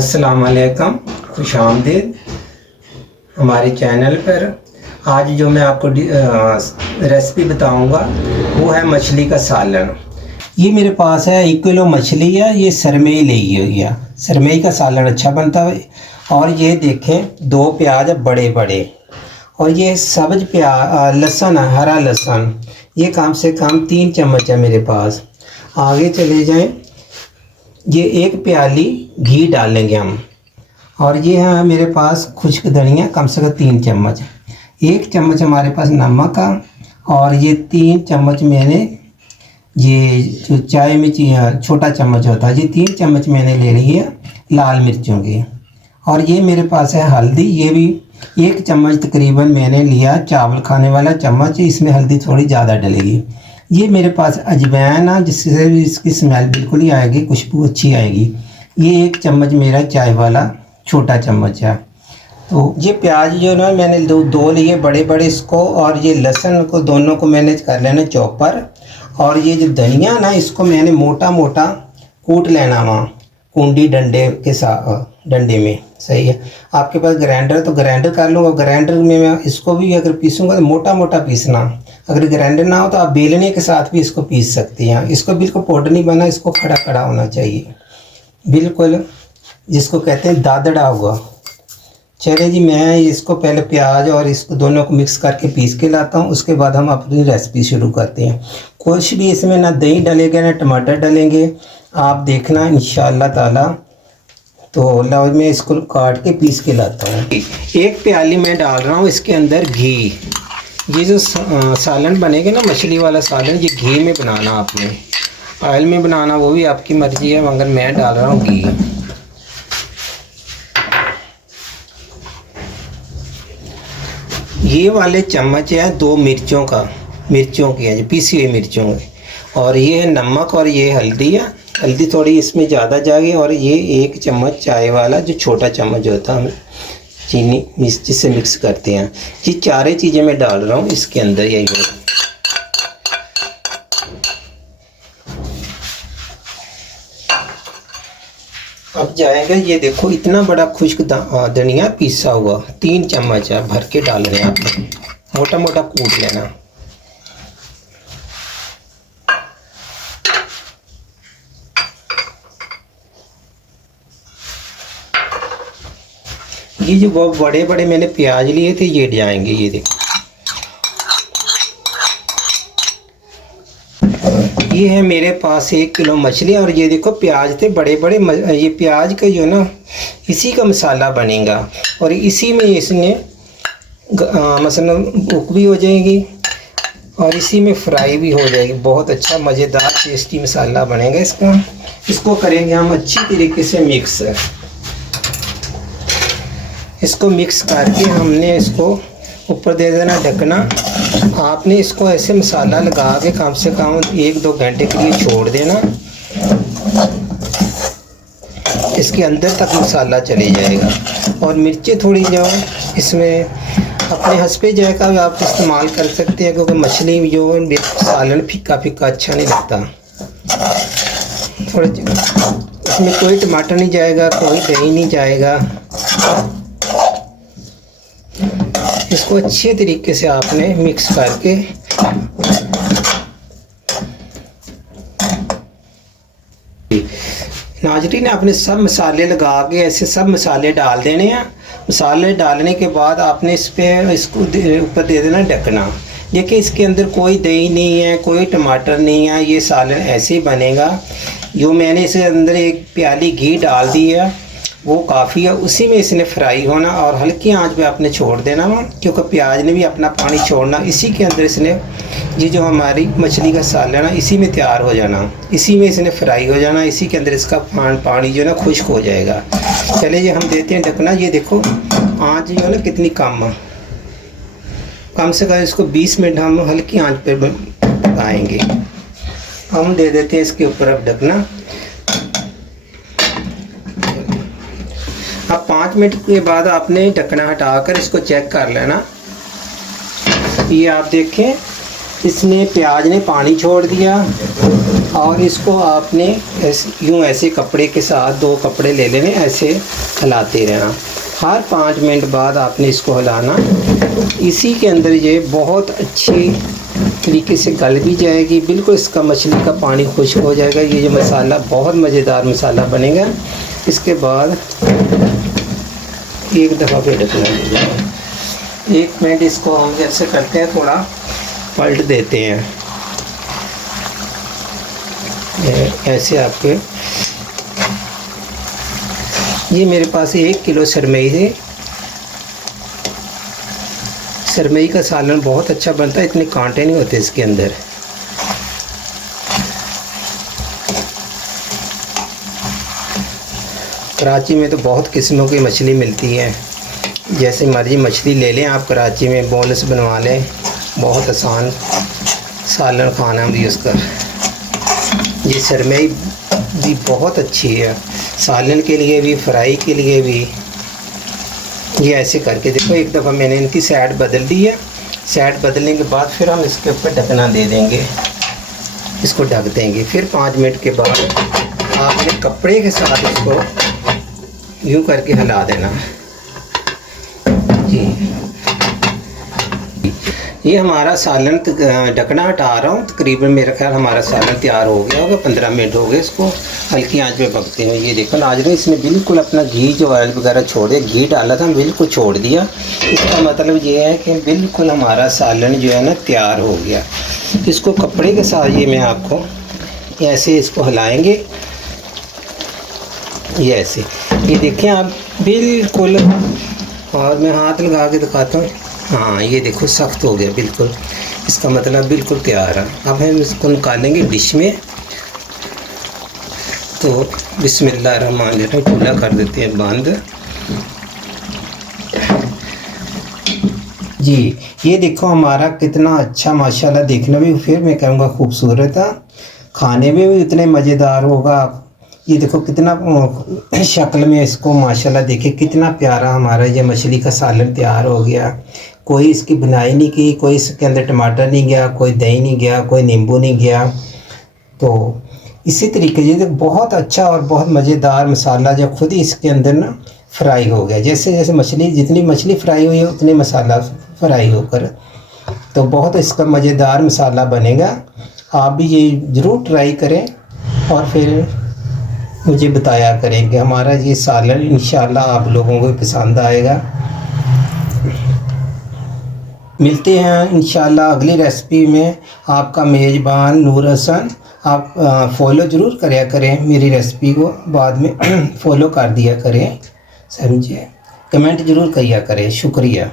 अस्सलाम वालेकुम, खुश आमदीद हमारे चैनल पर। आज जो मैं आपको रेसिपी बताऊंगा वो है मछली का सालन। ये मेरे पास है 1 किलो मछली है, ये सरमई ली हुई है। सरमई का सालन अच्छा बनता है। और ये देखें 2 प्याज बड़े बड़े, और ये सब्ज प्याज लहसुन है, हरा लहसुन, ये कम से कम 3 चम्मच है मेरे पास। आगे चले जाएं, ये 1 प्याली घी डालेंगे हम। और ये है मेरे पास खुश्क धनिया कम से कम 3 चम्मच। 1 चम्मच हमारे पास नमक का, और ये 3 चम्मच मैंने ये जो चाय में छोटा चम्मच होता है, ये 3 चम्मच मैंने ले ली है लाल मिर्चों की। और ये मेरे पास है हल्दी, ये भी 1 चम्मच तकरीबन मैंने लिया, चावल खाने वाला चम्मच, इसमें हल्दी थोड़ी ज़्यादा डलेगी। ये मेरे पास अजवाइन है, जिससे भी इसकी स्मेल बिल्कुल ही आएगी, खुशबू अच्छी आएगी। ये 1 चम्मच मेरा चाय वाला छोटा चम्मच है। तो ये प्याज जो ना मैंने दो लिए बड़े बड़े इसको, और ये लहसुन को दोनों को मैंने कर लेना चॉपर। और ये जो धनिया ना इसको मैंने मोटा मोटा कूट लेना वहाँ कुंडी डंडे के साथ, डंडे में। सही है, आपके पास ग्राइंडर तो ग्राइंडर कर लूँगा। ग्राइंडर में मैं इसको भी अगर पीसूँगा तो मोटा मोटा पीसना। अगर ग्राइंडर ना हो तो आप बेलने के साथ भी इसको पीस सकती हैं। इसको बिल्कुल पाउडर नहीं बना, इसको खड़ा खड़ा होना चाहिए बिल्कुल, जिसको कहते हैं दादड़ा हुआ। चले जी, मैं इसको पहले प्याज और इसको दोनों को मिक्स करके पीस के लाता हूँ, उसके बाद हम अपनी रेसिपी शुरू करते हैं। कुछ भी इसमें ना दही डलेगा ना टमाटर डलेंगे, आप देखना इंशाअल्लाह ताला। तो लो मैं इसको काट के पीस के लाता हूँ। 1 प्याली मैं डाल रहा हूँ इसके अंदर घी। ये जो सालन बनेगा ना मछली वाला सालन, ये घी में बनाना आपने, ऑयल में बनाना वो भी आपकी मर्ज़ी है, मगर मैं डाल रहा हूँ घी। ये वाले चम्मच है 2 मिर्चों की है, पीसी हुई मिर्चों की। और ये है नमक, और ये हल्दी है, हल्दी थोड़ी इसमें ज़्यादा जाएगी। और ये 1 चम्मच चाय वाला जो छोटा चम्मच होता है चीनी जिससे मिक्स करते हैं, ये 4 चीज़ें मैं डाल रहा हूँ इसके अंदर। यही अब जाएगा, ये देखो इतना बड़ा खुश्क धनिया पीसा हुआ 3 चम्मच है, भर के डाल रहे हैं आपने, मोटा मोटा कूट लेना। ये जो बहुत बड़े बड़े मैंने प्याज लिए थे ये जाएंगे, ये देखो। ये है मेरे पास 1 किलो मछली, और ये देखो प्याज थे बड़े बड़े। ये प्याज का जो ना इसी का मसाला बनेगा, और इसी में इसने मसलन कुक भी हो जाएगी और इसी में फ्राई भी हो जाएगी। बहुत अच्छा मज़ेदार टेस्टी मसाला बनेगा इसका। इसको करेंगे हम अच्छी तरीके से मिक्स। इसको मिक्स करके हमने इसको ऊपर दे देना ढकना। आपने इसको ऐसे मसाला लगा के कम से कम 1-2 घंटे के लिए छोड़ देना, इसके अंदर तक मसाला चले जाएगा। और मिर्चें थोड़ी जो इसमें अपने हंसपे जाएगा आप इस्तेमाल कर सकते हैं, क्योंकि मछली जो सालन फीका फीका अच्छा नहीं लगता। थोड़ा इसमें कोई टमाटर नहीं जाएगा, कोई दही नहीं जाएगा। इसको अच्छे तरीके से आपने मिक्स करके नाजरीन आपने सब मसाले लगा के ऐसे सब मसाले डाल देने हैं। मसाले डालने के बाद आपने इसको ऊपर दे देना ढकना। देखिए इसके अंदर कोई दही नहीं है, कोई टमाटर नहीं है, ये सालन ऐसे ही बनेगा। जो मैंने इसके अंदर 1 प्याली घी डाल दी है वो काफ़ी है, उसी में इसने फ्राई होना और हल्की आंच पे आपने छोड़ देना वहाँ, क्योंकि प्याज ने भी अपना पानी छोड़ना। इसी के अंदर इसने ये जो हमारी मछली का सालन है ना इसी में तैयार हो जाना, इसी में इसने फ्राई हो जाना, इसी के अंदर इसका पानी जो है ना खुश्क हो जाएगा। चले ये हम देते हैं ढकना। ये देखो आंच जो है ना कितनी कम से कम इसको 20 मिनट हम हल्की आंच पे पकाएंगे। हम दे देते हैं इसके ऊपर अब ढकना। अब 5 मिनट के बाद आपने ढक्कना हटाकर इसको चेक कर लेना। ये आप देखें इसमें प्याज ने पानी छोड़ दिया और इसको आपने ऐसे कपड़े के साथ 2 कपड़े ले लेने, ऐसे हिलाते रहना। हर 5 मिनट बाद आपने इसको हिलाना। इसी के अंदर ये बहुत अच्छी तरीके से गल भी जाएगी, बिल्कुल इसका मछली का पानी खुश्क हो जाएगा। ये जो मसाला बहुत मज़ेदार मसाला बनेगा। इसके बाद एक दफ़ा फिर ढकना दीजिए। 1 मिनट इसको हम जैसे करते हैं, थोड़ा पलट देते हैं। ऐसे आपके ये मेरे पास 1 किलो सरमई है। सरमई का सालन बहुत अच्छा बनता है, इतने कांटे नहीं होते इसके अंदर। कराची में तो बहुत किस्मों की मछली मिलती है, जैसे मर्जी मछली ले लें आप। कराची में बोनस बनवा लें, बहुत आसान सालन खाना भी उसका। ये सरमई भी बहुत अच्छी है, सालन के लिए भी, फ्राई के लिए भी। ये ऐसे करके देखो, एक दफ़ा मैंने इनकी साइड बदल दी है। साइड बदलने के बाद फिर हम इसके ऊपर ढकना दे देंगे, इसको ढक देंगे। फिर 5 मिनट के बाद आपने कपड़े के साथ इसको यूँ करके हिला देना जी। ये हमारा सालन ढकना हटा रहा हूँ। तकरीबन मेरा ख्याल हमारा सालन तैयार हो गया होगा। 15 मिनट हो गए इसको हल्की आंच पे पकते हैं। ये देखो नाज़रीन, इसने बिल्कुल अपना घी जो ऑयल वगैरह छोड़ दिया, घी डाला था बिल्कुल छोड़ दिया। इसका मतलब ये है कि बिल्कुल हमारा सालन जो है ना तैयार हो गया। इसको कपड़े के साथ ये मैं आपको ऐसे इसको हिलाएँगे, ये ऐसे। ये देखें आप बिल्कुल, और मैं हाथ लगा के दिखाता हूँ। हाँ ये देखो सख्त हो गया बिल्कुल, इसका मतलब बिल्कुल तैयार है। अब हम इसको निकालेंगे डिश में। तो बिस्मिल्लाहिर्रहमानिर्रहीम, चूल्हा कर देते हैं बंद जी। ये देखो हमारा कितना अच्छा माशाल्लाह, देखने में फिर मैं कहूँगा खूबसूरत है, खाने में भी इतने मज़ेदार होगा। ये देखो कितना शक्ल में इसको माशाल्लाह, देखिए कितना प्यारा हमारा ये मछली का सालन तैयार हो गया। कोई इसकी बुनाई नहीं की, कोई इसके अंदर टमाटर नहीं गया, कोई दही नहीं गया, कोई नींबू नहीं गया। तो इसी तरीके से बहुत अच्छा और बहुत मज़ेदार मसाला जो खुद ही इसके अंदर ना फ्राई हो गया। जैसे जैसे मछली, जितनी मछली फ्राई हुई है उतनी मसाला फ्राई होकर, तो बहुत इसका मज़ेदार मसाला बनेगा। आप भी ये ज़रूर ट्राई करें और फिर मुझे बताया करें कि हमारा ये सालन इंशाल्लाह आप लोगों को पसंद आएगा। मिलते हैं इंशाल्लाह अगली रेसिपी में। आपका मेज़बान नूर हसन। आप फॉलो ज़रूर कराया करें मेरी रेसिपी को, बाद में फॉलो कर दिया करें, समझे। कमेंट ज़रूर किया करें। शुक्रिया।